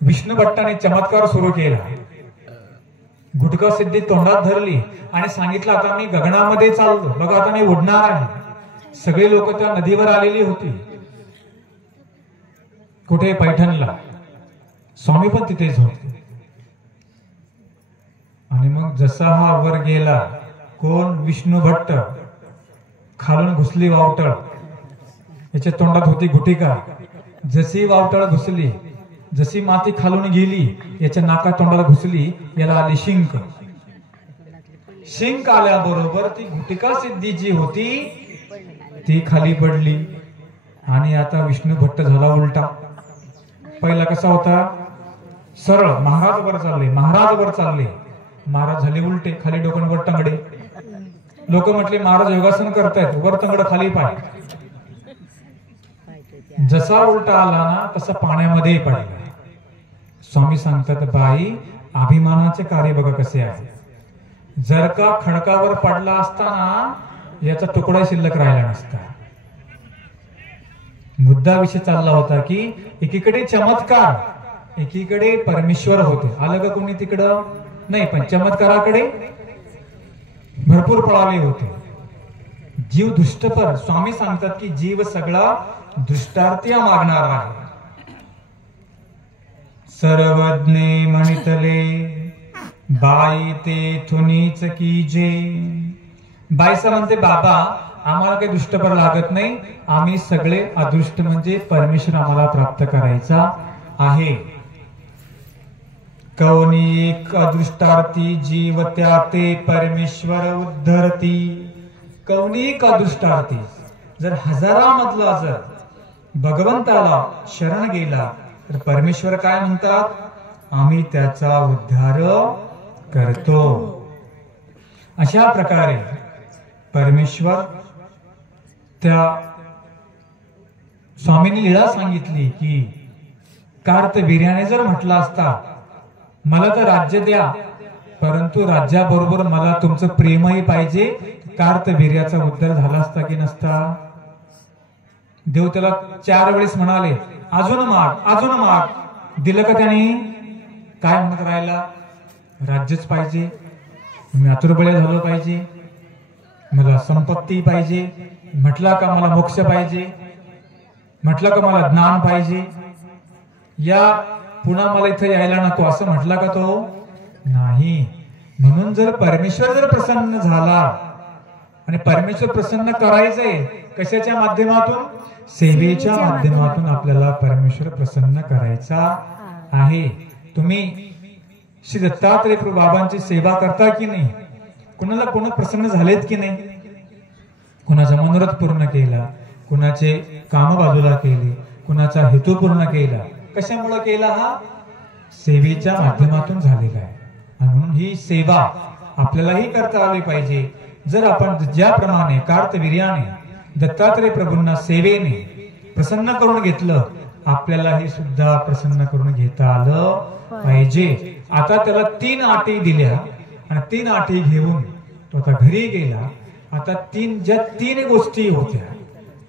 विष्णू भट्टाने चमत्कार सुरू केला। गुटखा सिद्धी तोंडात धरली आणि सांगितलं आता मी गगनामध्ये चाललो, बघा आता मी उडणार आहे। सगळे लोक त्या नदीवर आलेली होती, कुठे पैठणला, स्वामी पण तिथेच होते। आणि मग जसा हा वर गेला, कोण? विष्णू भट्ट। खालून घुसली वावटळ, याच्या तोंडात होती गुटिका। जशी वावटळ घुसली, जशी माती खालून गेली, याच्या नाका तोंडाला घुसली, याला आली शिंक। शिंक आल्याबरोबर ती गुटिका सिद्धी जी होती ती खाली पडली। आणि आता विष्णू भट्ट झाला उलटा। पहिला कसा होता? सरळ, महाराज वर चालले, महाराज वर चालले, महाराज झाले उलटे, खाली डोकं वर टंगडे। लोक म्हटले महाराज योगासन करतायत, वर तंगड खाली पाय। जसा उलटा आला ना तसा पाण्यामध्ये पडला। स्वामी सांगतात, बाई अभिमानाचे कार्य बघा कसे आहे। जर का खडकावर पडला असताना याचा तुकडा शिल्लक राहिला नसता। मुद्दा विषय चालला होता की एकीकडे चमत्कार, एकीकडे परमेश्वर होते। आलं का कोणी तिकडं? नाही, पण चमत्काराकडे भरपूर पळाले होते। जीव दुष्टपर, स्वामी सांगतात की जीव सगळा दुष्टार्थी मागणार आहे। सर्वज्ञे म्हणितले बाई ते थुनीच कीजे। बाईसा म्हणते बाबा आम्हाला काही दुष्टपर लागत नाही, आम्ही सगळे अदृष्ट म्हणजे परमेश्वर आम्हाला प्राप्त करायचा आहे। कौनी एक अदृष्टार्थी जीव त्या ते परमेश्वर उद्धरती। कौनी एक अदृष्टार्थी, जर हजारामधला जर भगवंताला शरण गेला तर परमेश्वर काय म्हणतात? आम्ही त्याचा उद्धार करतो। अशा प्रकारे परमेश्वर त्या स्वामींनी लीळा सांगितली की कार्तवीर्याने जर म्हटला असता मला तर राज्य द्या, परंतु राज्याबरोबर मला तुमचं प्रेमही पाहिजे, कार्तवीर्याचा उद्धार झाला असता की नसता? देव त्याला 4 वेळेस म्हणाले अजून माग, अजून माग। दिलं का त्याने? काय म्हणत राहिला? राज्यच पाहिजे, मी आतुरबळे झालो पाहिजे, मला संपत्ती पाहिजे, म्हटला का मला मोक्ष पाहिजे, म्हटलं का मला ज्ञान पाहिजे, या पुन्हा मला इथे यायला नको असं म्हटला का तो? नाही। म्हणून जर परमेश्वर जर प्रसन्न झाला, आणि परमेश्वर प्रसन्न करायचंय कशाच्या माध्यमातून? सेवेच्या माध्यमातून आपल्याला परमेश्वर प्रसन्न करायचा आहे। तुम्ही श्री दत्तात्रेय प्रभू बाबांची सेवा करता की नाही? कुणाला कोण प्रसन्न झालेत की नाही? कुणाचा मनोरथ पूर्ण केला, कुणाचे काम बाजूला केले, कुणाचा हेतू पूर्ण केला, कशामुळे केला? हा सेवेच्या माध्यमातून झालेला आहे। म्हणून ही सेवा आपल्यालाही करता आली पाहिजे। जर आपण ज्याप्रमाणे कार्तवीर्याने दत्तात्रेय प्रभूंना सेवेने प्रसन्न करून घेतलं, आपल्यालाही सुद्धा प्रसन्न करून घेता आलं पाहिजे। आता त्याला 3 अटी दिल्या आणि 3 अटी घेऊन तो आता घरी गेला। आता ज्या 3 गोष्टी होत्या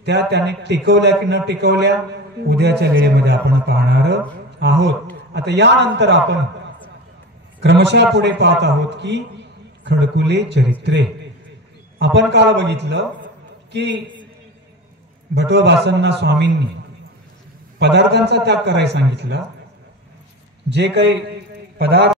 त्या त्याने टिकवल्या की न टिकवल्या उद्याच्या वेळेमध्ये आपण पाहणार आहोत। आता यानंतर आपण क्रमशः पुढे पाहत आहोत की खडकुले चरित्रे। आपण काल बघितलं की भटवभासांना स्वामींनी पदार्थांचा त्याग करायला सांगितला। जे काही पदार्थ